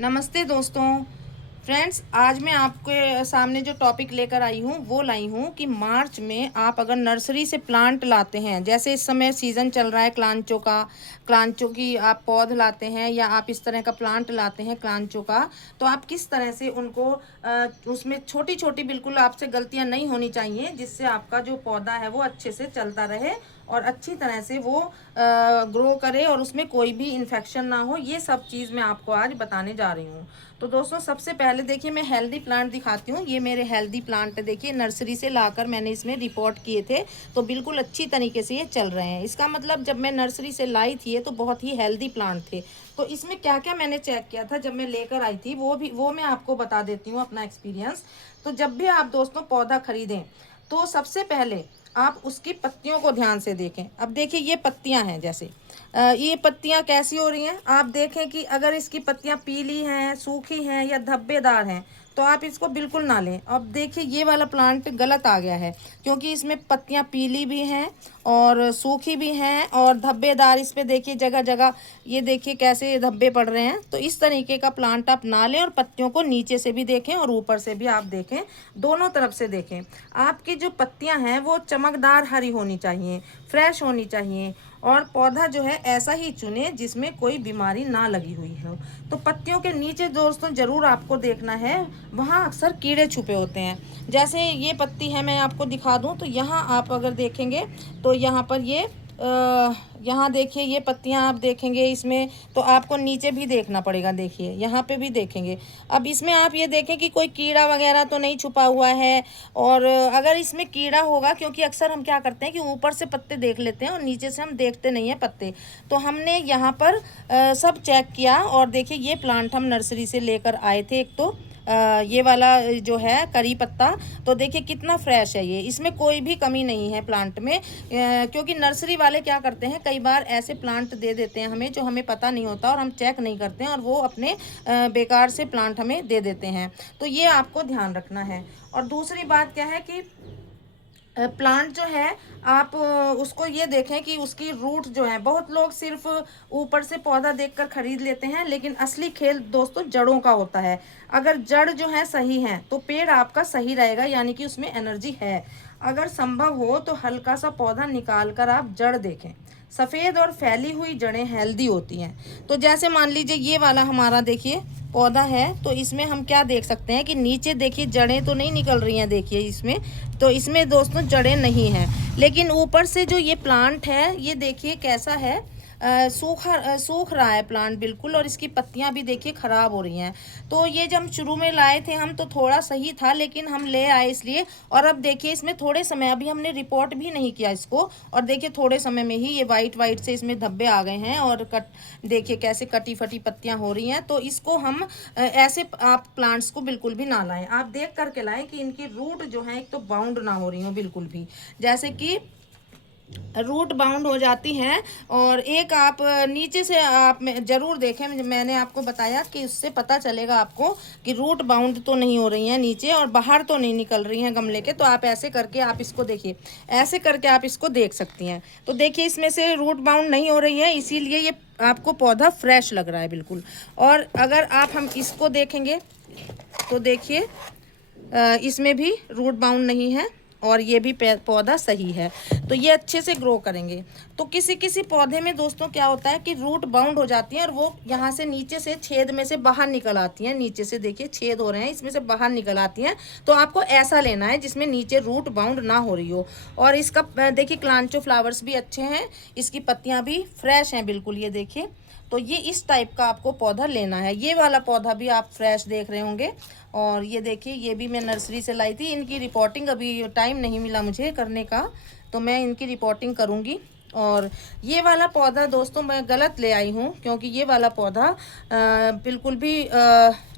नमस्ते दोस्तों। फ्रेंड्स, आज मैं आपके सामने जो टॉपिक लेकर आई हूँ वो लाई हूँ कि मार्च में आप अगर नर्सरी से प्लांट लाते हैं, जैसे इस समय सीज़न चल रहा है क्लांचो का, क्लांचो की आप पौध लाते हैं या आप इस तरह का प्लांट लाते हैं क्लांचो का, तो आप किस तरह से उनको उसमें छोटी छोटी बिल्कुल आपसे गलतियाँ नहीं होनी चाहिए, जिससे आपका जो पौधा है वो अच्छे से चलता रहे और अच्छी तरह से वो ग्रो करे और उसमें कोई भी इन्फेक्शन ना हो। ये सब चीज़ मैं आपको आज बताने जा रही हूँ। तो दोस्तों, सबसे पहले देखिए मैं हेल्दी प्लांट दिखाती हूँ। ये मेरे हेल्दी प्लांट देखिए, नर्सरी से लाकर मैंने इसमें रिपोर्ट किए थे, तो बिल्कुल अच्छी तरीके से ये चल रहे हैं। इसका मतलब जब मैं नर्सरी से लाई थी ये तो बहुत ही हेल्दी प्लांट थे। तो इसमें क्या क्या मैंने चेक किया था जब मैं लेकर आई थी वो मैं आपको बता देती हूँ अपना एक्सपीरियंस। तो जब भी आप दोस्तों पौधा खरीदें तो सबसे पहले आप उसकी पत्तियों को ध्यान से देखें। अब देखिए ये पत्तियां हैं, जैसे ये पत्तियां कैसी हो रही हैं, आप देखें कि अगर इसकी पत्तियां पीली हैं, सूखी हैं या धब्बेदार हैं तो आप इसको बिल्कुल ना लें। अब देखिए ये वाला प्लांट गलत आ गया है, क्योंकि इसमें पत्तियां पीली भी हैं और सूखी भी हैं और धब्बेदार। इस पे देखिए जगह जगह ये देखिए कैसे धब्बे पड़ रहे हैं। तो इस तरीके का प्लांट आप ना लें और पत्तियों को नीचे से भी देखें और ऊपर से भी आप देखें, दोनों तरफ से देखें। आपकी जो पत्तियां हैं वो चमकदार हरी होनी चाहिए, फ्रेश होनी चाहिए और पौधा जो है ऐसा ही चुने जिसमें कोई बीमारी ना लगी हुई हो। तो पत्तियों के नीचे दोस्तों ज़रूर आपको देखना है, वहाँ अक्सर कीड़े छुपे होते हैं। जैसे ये पत्ती है, मैं आपको दिखा दूँ तो यहाँ आप अगर देखेंगे तो यहाँ पर ये यहाँ देखिए ये पत्तियाँ आप देखेंगे इसमें, तो आपको नीचे भी देखना पड़ेगा। देखिए यहाँ पे भी देखेंगे। अब इसमें आप ये देखें कि कोई कीड़ा वगैरह तो नहीं छुपा हुआ है। और अगर इसमें कीड़ा होगा, क्योंकि अक्सर हम क्या करते हैं कि ऊपर से पत्ते देख लेते हैं और नीचे से हम देखते नहीं हैं पत्ते, तो हमने यहाँ पर सब चेक किया। और देखिए ये प्लांट हम नर्सरी से लेकर आए थे, एक तो ये वाला जो है करी पत्ता, तो देखिए कितना फ्रेश है ये, इसमें कोई भी कमी नहीं है प्लांट में। क्योंकि नर्सरी वाले क्या करते हैं, कई बार ऐसे प्लांट दे देते हैं हमें जो हमें पता नहीं होता और हम चेक नहीं करते हैं और वो अपने बेकार से प्लांट हमें दे देते हैं। तो ये आपको ध्यान रखना है। और दूसरी बात क्या है कि प्लांट जो है आप उसको ये देखें कि उसकी रूट जो है, बहुत लोग सिर्फ ऊपर से पौधा देखकर खरीद लेते हैं, लेकिन असली खेल दोस्तों जड़ों का होता है। अगर जड़ जो है सही है तो पेड़ आपका सही रहेगा, यानी कि उसमें एनर्जी है। अगर संभव हो तो हल्का सा पौधा निकाल कर आप जड़ देखें। सफ़ेद और फैली हुई जड़ें हेल्दी होती हैं। तो जैसे मान लीजिए ये वाला हमारा देखिए पौधा है, तो इसमें हम क्या देख सकते हैं कि नीचे देखिए जड़ें तो नहीं निकल रही हैं, देखिए इसमें, तो इसमें दोस्तों जड़ें नहीं हैं। लेकिन ऊपर से जो ये प्लांट है ये देखिए कैसा है, सूख रहा है प्लांट बिल्कुल, और इसकी पत्तियां भी देखिए ख़राब हो रही हैं। तो ये जब शुरू में लाए थे हम तो थोड़ा सही था, लेकिन हम ले आए इसलिए। और अब देखिए इसमें थोड़े समय, अभी हमने रिपोर्ट भी नहीं किया इसको, और देखिए थोड़े समय में ही ये वाइट वाइट से इसमें धब्बे आ गए हैं और देखिए कैसे कटी फटी पत्तियां हो रही हैं। तो इसको हम ऐसे आप प्लांट्स को बिल्कुल भी ना लाएं। आप देख करके लाएं कि इनकी रूट जो है एक तो बाउंड ना हो रही हो बिल्कुल भी, जैसे कि रूट बाउंड हो जाती हैं। और एक आप नीचे से आप ज़रूर देखें, मैंने आपको बताया कि उससे पता चलेगा आपको कि रूट बाउंड तो नहीं हो रही हैं नीचे और बाहर तो नहीं निकल रही हैं गमले के। तो आप ऐसे करके आप इसको देखिए, ऐसे करके आप इसको देख सकती हैं। तो देखिए इसमें से रूट बाउंड नहीं हो रही है, इसीलिए ये आपको पौधा फ्रेश लग रहा है बिल्कुल। और अगर आप हम इसको देखेंगे तो देखिए इसमें भी रूट बाउंड नहीं है और ये भी पौधा सही है, तो ये अच्छे से ग्रो करेंगे। तो किसी किसी पौधे में दोस्तों क्या होता है कि रूट बाउंड हो जाती हैं और वो यहाँ से नीचे से छेद में से बाहर निकल आती हैं। नीचे से देखिए छेद हो रहे हैं, इसमें से बाहर निकल आती हैं। तो आपको ऐसा लेना है जिसमें नीचे रूट बाउंड ना हो रही हो। और इसका देखिए क्लांचो फ्लावर्स भी अच्छे हैं, इसकी पत्तियाँ भी फ्रेश हैं बिल्कुल, ये देखिए। तो ये इस टाइप का आपको पौधा लेना है। ये वाला पौधा भी आप फ्रेश देख रहे होंगे। और ये देखिए ये भी मैं नर्सरी से लाई थी। इनकी रिपोर्टिंग अभी टाइम नहीं मिला मुझे करने का, तो मैं इनकी रिपोर्टिंग करूँगी। और ये वाला पौधा दोस्तों मैं गलत ले आई हूँ, क्योंकि ये वाला पौधा बिल्कुल भी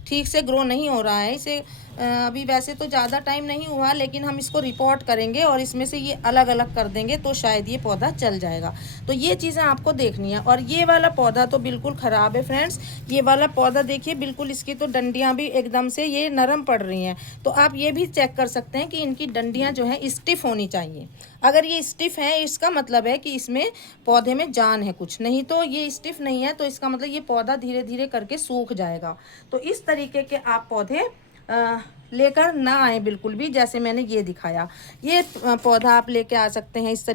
ठीक से ग्रो नहीं हो रहा है। इसे अभी वैसे तो ज़्यादा टाइम नहीं हुआ, लेकिन हम इसको रिपोर्ट करेंगे और इसमें से ये अलग अलग कर देंगे तो शायद ये पौधा चल जाएगा। तो ये चीज़ें आपको देखनी है। और ये वाला पौधा तो बिल्कुल ख़राब है फ्रेंड्स। ये वाला पौधा देखिए, बिल्कुल इसकी तो डंडियाँ भी एकदम से ये नरम पड़ रही हैं। तो आप ये भी चेक कर सकते हैं कि इनकी डंडियाँ जो हैं स्टिफ होनी चाहिए। अगर ये स्टिफ है, इसका मतलब है कि इसमें पौधे में जान है कुछ, नहीं तो ये स्टिफ नहीं है तो इसका मतलब ये पौधा धीरे धीरे करके सूख जाएगा। तो इस तरीके के आप पौधे लेकर ना आए बिल्कुल भी, जैसे मैंने ये दिखाया। ये पौधा आप लेके आ सकते हैं इस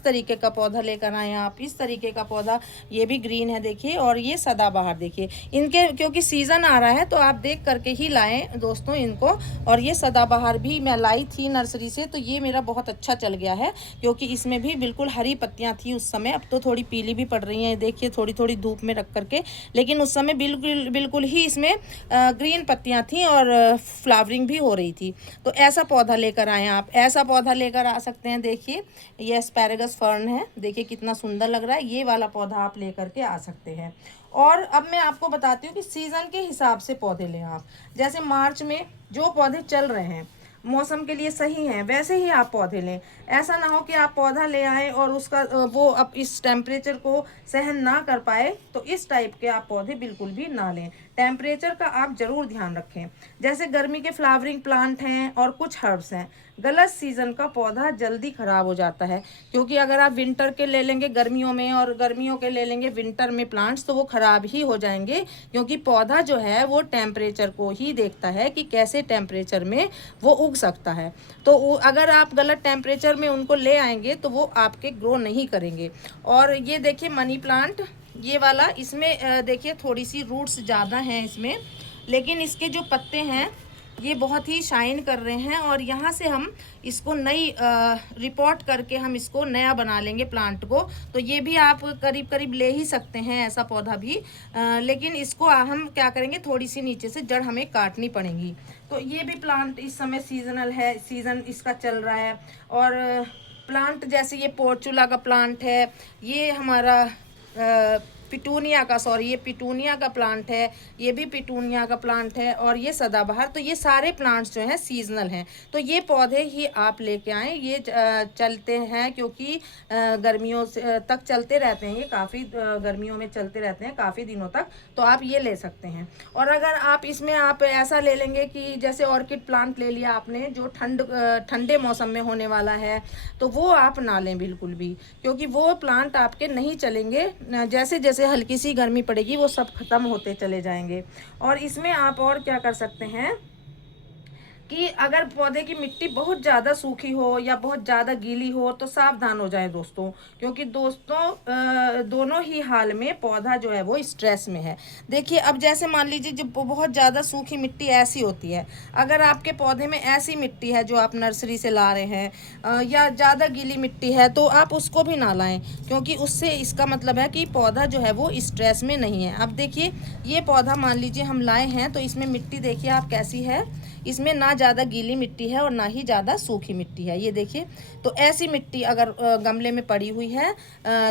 तरीके का पौधा लेकर आए आप। इस तरीके का पौधा, ये भी ग्रीन है देखिए, और ये सदाबहार देखिए। इनके क्योंकि सीज़न आ रहा है तो आप देख करके ही लाएं दोस्तों इनको। और ये सदाबहार भी मैं लाई थी नर्सरी से, तो ये मेरा बहुत अच्छा चल गया है, क्योंकि इसमें भी बिल्कुल हरी पत्तियाँ थी उस समय। अब तो थोड़ी पीली भी पड़ रही हैं देखिए, थोड़ी थोड़ी धूप में रख करके, लेकिन उस समय बिल्कुल बिल्कुल ही इसमें ग्रीन पत्तियाँ थी और फ्लावरिंग भी हो रही थी। तो ऐसा पौधा लेकर आए आप, ऐसा पौधा लेकर आ सकते हैं। देखिए ये एस्पैरागस फर्न है, देखिए कितना सुंदर लग रहा है। ये वाला पौधा आप लेकर के आ सकते हैं। और अब मैं आपको बताती हूँ कि सीज़न के हिसाब से पौधे लें आप। जैसे मार्च में जो पौधे चल रहे हैं, मौसम के लिए सही हैं, वैसे ही आप पौधे लें। ऐसा ना हो कि आप पौधा ले आएँ और उसका वो अब इस टेम्परेचर को सहन ना कर पाए, तो इस टाइप के आप पौधे बिल्कुल भी ना लें। टेम्परेचर का आप ज़रूर ध्यान रखें। जैसे गर्मी के फ्लावरिंग प्लांट हैं और कुछ हर्ब्स हैं, गलत सीज़न का पौधा जल्दी ख़राब हो जाता है, क्योंकि अगर आप विंटर के ले लेंगे गर्मियों में और गर्मियों के ले लेंगे विंटर में प्लांट्स, तो वो ख़राब ही हो जाएंगे। क्योंकि पौधा जो है वो टेम्परेचर को ही देखता है कि कैसे टेम्परेचर में वो उग सकता है। तो अगर आप गलत टेम्परेचर में उनको ले आएंगे तो वो आपके ग्रो नहीं करेंगे। और ये देखिए मनी प्लांट, ये वाला, इसमें देखिए थोड़ी सी रूट्स ज़्यादा हैं इसमें, लेकिन इसके जो पत्ते हैं ये बहुत ही शाइन कर रहे हैं। और यहाँ से हम इसको नई रिपोर्ट करके हम इसको नया बना लेंगे प्लांट को। तो ये भी आप करीब करीब ले ही सकते हैं ऐसा पौधा भी, लेकिन इसको हम क्या करेंगे, थोड़ी सी नीचे से जड़ हमें काटनी पड़ेगी। तो ये भी प्लांट इस समय सीजनल है, सीज़न इसका चल रहा है। और प्लांट जैसे ये पोर्चुला का प्लांट है, ये हमारा ये पिटूनिया का प्लांट है, ये भी पिटूनिया का प्लांट है, और ये सदाबहार। तो ये सारे प्लांट्स जो हैं सीजनल हैं। तो ये पौधे ही आप लेके आएँ, ये चलते हैं क्योंकि गर्मियों से तक चलते रहते हैं, ये काफ़ी गर्मियों में चलते रहते हैं काफ़ी दिनों तक। तो आप ये ले सकते हैं। और अगर आप इसमें आप ऐसा ले लेंगे कि जैसे ऑर्किड प्लांट ले लिया आपने, जो ठंडे मौसम में होने वाला है, तो वो आप ना लें बिल्कुल भी, क्योंकि वो प्लांट आपके नहीं चलेंगे। जैसे जैसे हल्की सी गर्मी पड़ेगी वो सब खत्म होते चले जाएंगे। और इसमें आप और क्या कर सकते हैं कि अगर पौधे की मिट्टी बहुत ज़्यादा सूखी हो या बहुत ज़्यादा गीली हो तो सावधान हो जाएं दोस्तों, क्योंकि दोस्तों दोनों ही हाल में पौधा जो है वो स्ट्रेस में है। देखिए अब जैसे मान लीजिए जब बहुत ज़्यादा सूखी मिट्टी ऐसी होती है, अगर आपके पौधे में ऐसी मिट्टी है जो आप नर्सरी से ला रहे हैं या ज़्यादा गीली मिट्टी है, तो आप उसको भी ना लाएं, क्योंकि उससे इसका मतलब है कि पौधा जो है वो स्ट्रेस में नहीं है। अब देखिए ये पौधा मान लीजिए हम लाए हैं, तो इसमें मिट्टी देखिए आप कैसी है, इसमें ना ज़्यादा गीली मिट्टी है और ना ही ज़्यादा सूखी मिट्टी है, ये देखिए। तो ऐसी मिट्टी अगर गमले में पड़ी हुई है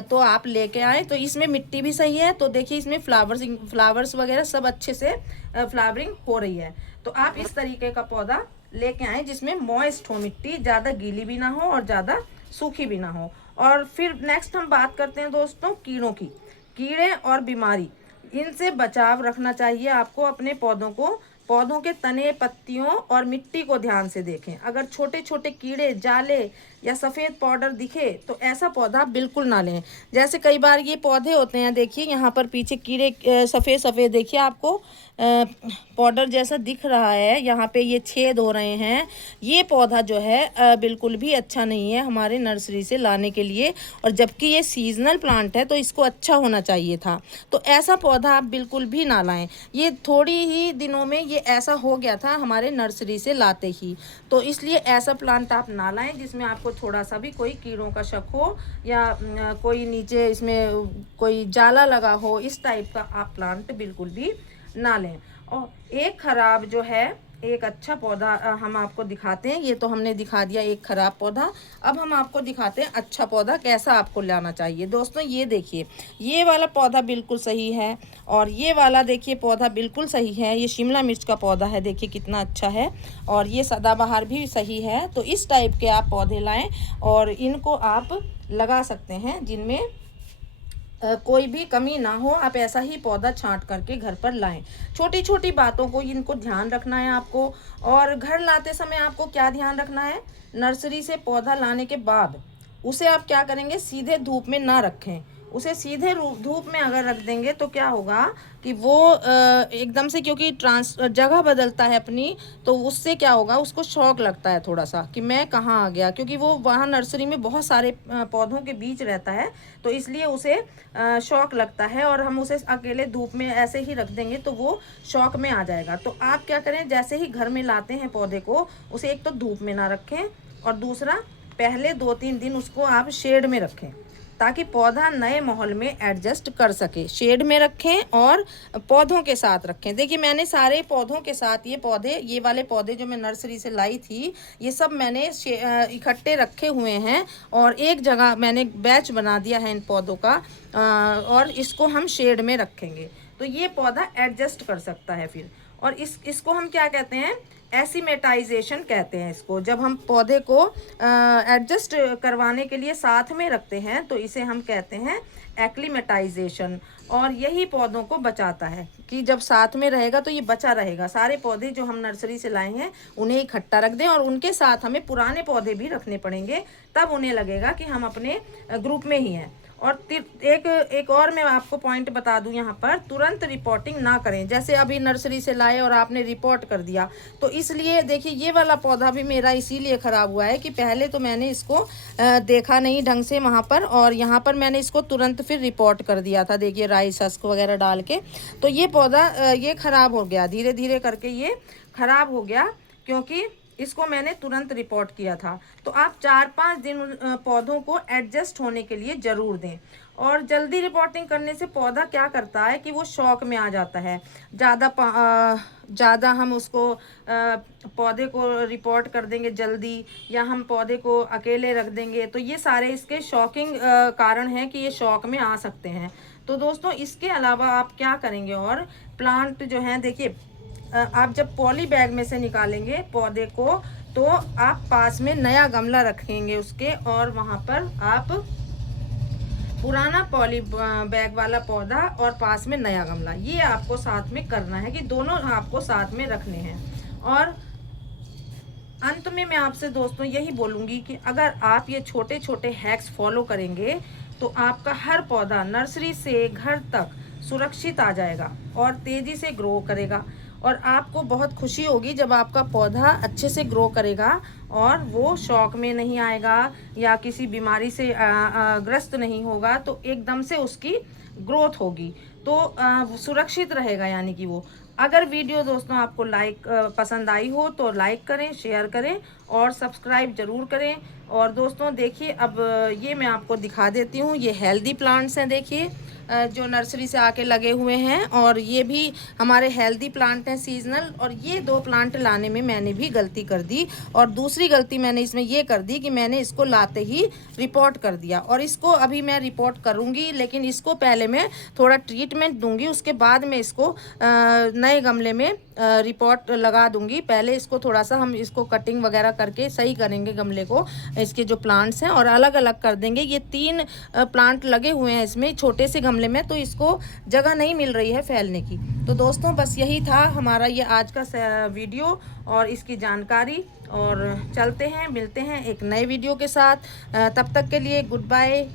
तो आप लेके आएँ। तो इसमें मिट्टी भी सही है, तो देखिए इसमें फ्लावर्स वगैरह सब अच्छे से फ्लावरिंग हो रही है। तो आप इस तरीके का पौधा लेके आएँ जिसमें मॉइस्ट हो मिट्टी, ज़्यादा गीली भी ना हो और ज़्यादा सूखी भी ना हो। और फिर नेक्स्ट हम बात करते हैं दोस्तों कीड़ों की। कीड़े और बीमारी, इनसे बचाव रखना चाहिए आपको अपने पौधों को। पौधों के तने, पत्तियों और मिट्टी को ध्यान से देखें। अगर छोटे छोटे कीड़े, जाले या सफ़ेद पाउडर दिखे तो ऐसा पौधा बिल्कुल ना लें। जैसे कई बार ये पौधे होते हैं, देखिए यहाँ पर पीछे कीड़े सफ़ेद सफ़ेद देखिए आपको पाउडर जैसा दिख रहा है, यहाँ पे ये छेद हो रहे हैं। ये पौधा जो है बिल्कुल भी अच्छा नहीं है हमारे नर्सरी से लाने के लिए। और जबकि ये सीजनल प्लांट है तो इसको अच्छा होना चाहिए था। तो ऐसा पौधा आप बिल्कुल भी ना लाएं। ये थोड़ी ही दिनों में ये ऐसा हो गया था हमारे नर्सरी से लाते ही। तो इसलिए ऐसा प्लांट आप ना लाएं जिसमें आपको थोड़ा सा भी कोई कीड़ों का शक हो या कोई नीचे इसमें कोई जाला लगा हो, इस टाइप का आप प्लांट बिल्कुल भी ना लें। और एक ख़राब जो है एक अच्छा पौधा हम आपको दिखाते हैं। ये तो हमने दिखा दिया एक खराब पौधा, अब हम आपको दिखाते हैं अच्छा पौधा कैसा आपको लाना चाहिए। दोस्तों ये देखिए, ये वाला पौधा बिल्कुल सही है और ये वाला देखिए पौधा बिल्कुल सही है। ये शिमला मिर्च का पौधा है, देखिए कितना अच्छा है, और ये सदाबहार भी सही है। तो इस टाइप के आप पौधे लाएं और इनको आप लगा सकते हैं जिनमें कोई भी कमी ना हो। आप ऐसा ही पौधा छांट करके घर पर लाएं। छोटी छोटी बातों को इनको ध्यान रखना है आपको। और घर लाते समय आपको क्या ध्यान रखना है, नर्सरी से पौधा लाने के बाद उसे आप क्या करेंगे, सीधे धूप में ना रखें। उसे सीधे धूप में अगर रख देंगे तो क्या होगा कि वो एकदम से, क्योंकि जगह बदलता है अपनी, तो उससे क्या होगा, उसको शौक लगता है थोड़ा सा कि मैं कहाँ आ गया, क्योंकि वो वहाँ नर्सरी में बहुत सारे पौधों के बीच रहता है, तो इसलिए उसे शौक लगता है। और हम उसे अकेले धूप में ऐसे ही रख देंगे तो वो शौक में आ जाएगा। तो आप क्या करें, जैसे ही घर में लाते हैं पौधे को, उसे एक तो धूप में ना रखें और दूसरा पहले 2-3 दिन उसको आप शेड में रखें ताकि पौधा नए माहौल में एडजस्ट कर सके। शेड में रखें और पौधों के साथ रखें। देखिए मैंने सारे पौधों के साथ ये वाले पौधे जो मैं नर्सरी से लाई थी, ये सब मैंने इकट्ठे रखे हुए हैं और एक जगह मैंने बैच बना दिया है इन पौधों का, और इसको हम शेड में रखेंगे तो ये पौधा एडजस्ट कर सकता है फिर। और इसको हम क्या कहते हैं, एसिमेटाइजेशन कहते हैं इसको। जब हम पौधे को एडजस्ट करवाने के लिए साथ में रखते हैं तो इसे हम कहते हैं एक्लीमेटाइजेशन। और यही पौधों को बचाता है कि जब साथ में रहेगा तो ये बचा रहेगा। सारे पौधे जो हम नर्सरी से लाए हैं उन्हें इकट्ठा रख दें और उनके साथ हमें पुराने पौधे भी रखने पड़ेंगे, तब उन्हें लगेगा कि हम अपने ग्रुप में ही हैं। और एक और मैं आपको पॉइंट बता दूं यहाँ पर, तुरंत रिपोर्टिंग ना करें। जैसे अभी नर्सरी से लाए और आपने रिपोर्ट कर दिया, तो इसलिए देखिए ये वाला पौधा भी मेरा इसीलिए ख़राब हुआ है कि पहले तो मैंने इसको देखा नहीं ढंग से वहाँ पर, और यहाँ पर मैंने इसको तुरंत फिर रिपोर्ट कर दिया था, देखिए राइस हस्क वगैरह डाल के। तो ये पौधा ये ख़राब हो गया, धीरे धीरे करके ये ख़राब हो गया क्योंकि इसको मैंने तुरंत रिपोर्ट किया था। तो आप 4-5 दिन पौधों को एडजस्ट होने के लिए ज़रूर दें। और जल्दी रिपोर्टिंग करने से पौधा क्या करता है कि वो शौक में आ जाता है। ज़्यादा हम उसको पौधे को रिपोर्ट कर देंगे जल्दी, या हम पौधे को अकेले रख देंगे, तो ये सारे इसके शॉकिंग कारण हैं कि ये शौक में आ सकते हैं। तो दोस्तों इसके अलावा आप क्या करेंगे, और प्लांट जो हैं देखिए, आप जब पॉली बैग में से निकालेंगे पौधे को तो आप पास में नया गमला रखेंगे उसके, और वहाँ पर आप पुराना पॉली बैग वाला पौधा और पास में नया गमला, ये आपको साथ में करना है कि दोनों आपको साथ में रखने हैं। और अंत में मैं आपसे दोस्तों यही बोलूँगी कि अगर आप ये छोटे छोटे हैक्स फॉलो करेंगे तो आपका हर पौधा नर्सरी से घर तक सुरक्षित आ जाएगा और तेज़ी से ग्रो करेगा। और आपको बहुत खुशी होगी जब आपका पौधा अच्छे से ग्रो करेगा और वो शौक में नहीं आएगा या किसी बीमारी से ग्रस्त नहीं होगा, तो एकदम से उसकी ग्रोथ होगी, तो सुरक्षित रहेगा। यानी कि वो, अगर वीडियो दोस्तों आपको पसंद आई हो तो लाइक करें, शेयर करें और सब्सक्राइब ज़रूर करें। और दोस्तों देखिए, अब ये मैं आपको दिखा देती हूँ, ये हेल्दी प्लांट्स हैं देखिए, जो नर्सरी से आके लगे हुए हैं, और ये भी हमारे हेल्दी प्लांट हैं सीजनल। और ये 2 प्लांट लाने में मैंने भी गलती कर दी, और दूसरी गलती मैंने इसमें ये कर दी कि मैंने इसको लाते ही रिपोर्ट कर दिया। और इसको अभी मैं रिपोर्ट करूँगी, लेकिन इसको पहले मैं थोड़ा ट्रीटमेंट दूंगी, उसके बाद मैं इसको नए गमले में रिपोर्ट लगा दूंगी। पहले इसको थोड़ा सा हम इसको कटिंग वगैरह करके सही करेंगे गमले को, इसके जो प्लांट्स हैं, और अलग अलग कर देंगे। ये 3 प्लांट लगे हुए हैं इसमें छोटे से गमले में, तो इसको जगह नहीं मिल रही है फैलने की। तो दोस्तों बस यही था हमारा ये आज का वीडियो और इसकी जानकारी। और चलते हैं, मिलते हैं एक नए वीडियो के साथ। तब तक के लिए गुड बाय।